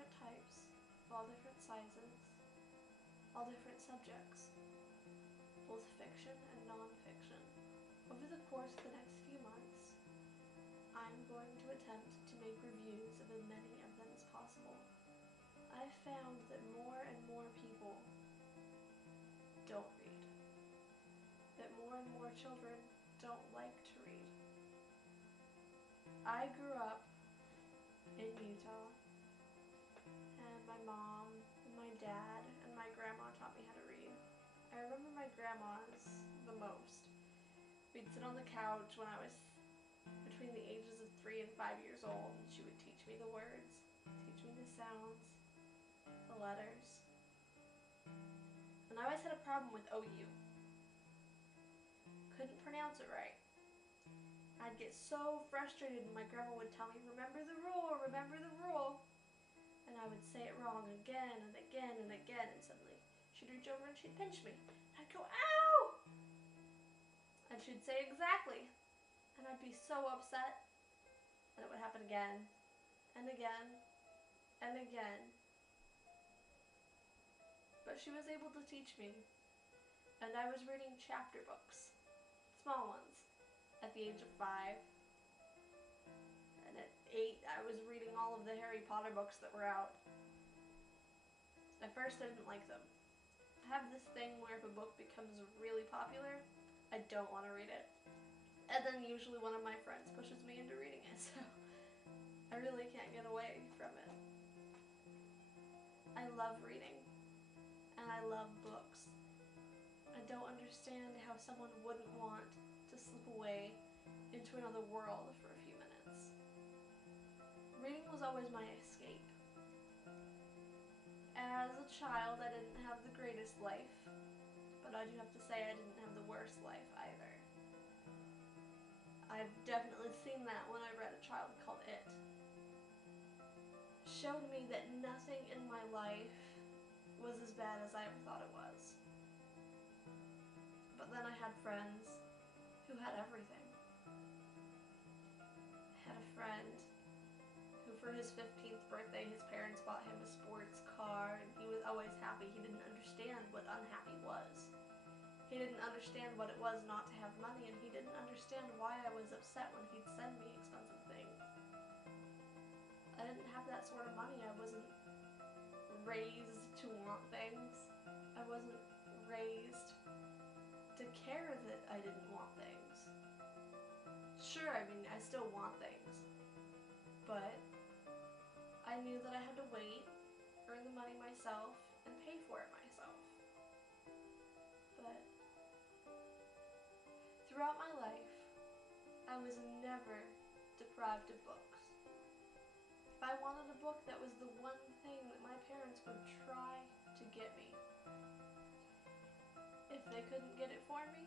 different types, of all different sizes, all different subjects, both fiction and non-fiction. Over the course of the next few months, I'm going to attempt to make reviews of as many of them as possible. I've found that more and more people don't read. That more and more children don't like to read. I grew up in Utah, and my mom, and my dad, and my grandma taught me how to read. I remember my grandma's the most. We'd sit on the couch when I was between the ages of 3 and 5 years old, and she would teach me the words, teach me the sounds, the letters. And I always had a problem with OU. Couldn't pronounce it right. I'd get so frustrated and my grandma would tell me, remember the rule, remember the rule. And I would say it wrong again and again and again, and suddenly she'd reach over and she'd pinch me. And I'd go, ow! And she'd say exactly. And I'd be so upset. And it would happen again and again and again. But she was able to teach me. And I was reading chapter books, small ones, at the age of 5. And at 8, I was reading all of the Harry Potter books that were out. At first, I didn't like them. I have this thing where if a book becomes really popular, I don't want to read it. And then usually one of my friends pushes me into reading it, so I really can't get away from it. I love reading, and I love books. I don't understand how someone wouldn't want to slip away into another world for a few minutes. Reading was always my escape. As a child, I didn't have the greatest life, but I do have to say I didn't have the worst life either. I've definitely seen that when I read A Child Called It. Showed me that nothing in my life was as bad as I ever thought it was. But then I had friends who had everything. I had a friend who for his 15th birthday, his parents bought him a sports car, and he was always happy. He didn't understand what unhappy was. He didn't understand what it was not to have money, and he didn't understand why I was upset when he'd send me expensive things. I didn't have that sort of money. I wasn't raised to want things. I wasn't raised to care that I didn't want things. Sure, I mean, I still want things, but I knew that I had to wait, earn the money myself, and pay for it myself. But throughout my life, I was never deprived of books. If I wanted a book, that was the one thing that my parents would try to get me. If they couldn't get it for me,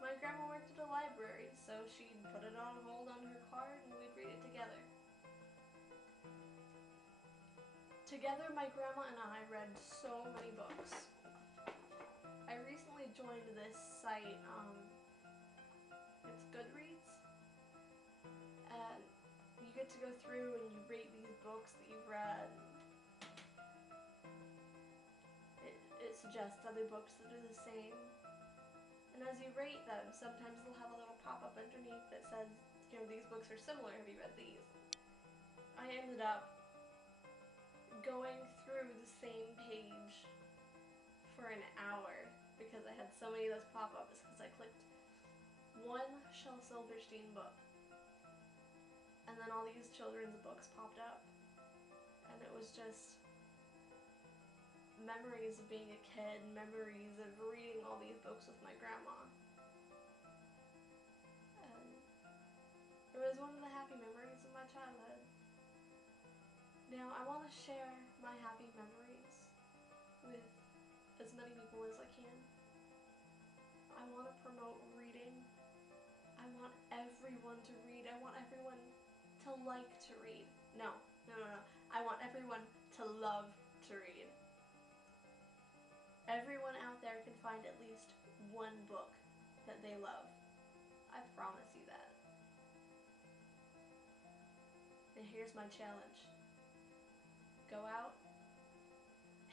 my grandma worked at a library, so she'd put it on hold on her card and we'd read it together. Together, my grandma and I read so many books. I recently joined this site, it's Goodreads, and you get to go through and you rate these books that you've read. It suggests other books that are the same. And as you rate them, sometimes they'll have a little pop-up underneath that says, you know, these books are similar, have you read these? I ended up going through the same page for an hour because I had so many of those pop-ups because I clicked one Shel Silverstein book and then all these children's books popped up, and it was just memories of being a kid, memories of reading all these books with my grandma. And it was one of the happy memories of my childhood. Now, I want to share my happy memories with as many people as I can. I want to promote reading. I want everyone to read. I want everyone to like to read. No. I want everyone to love to read. Everyone out there can find at least one book that they love. I promise you that. And here's my challenge. Go out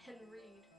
and read.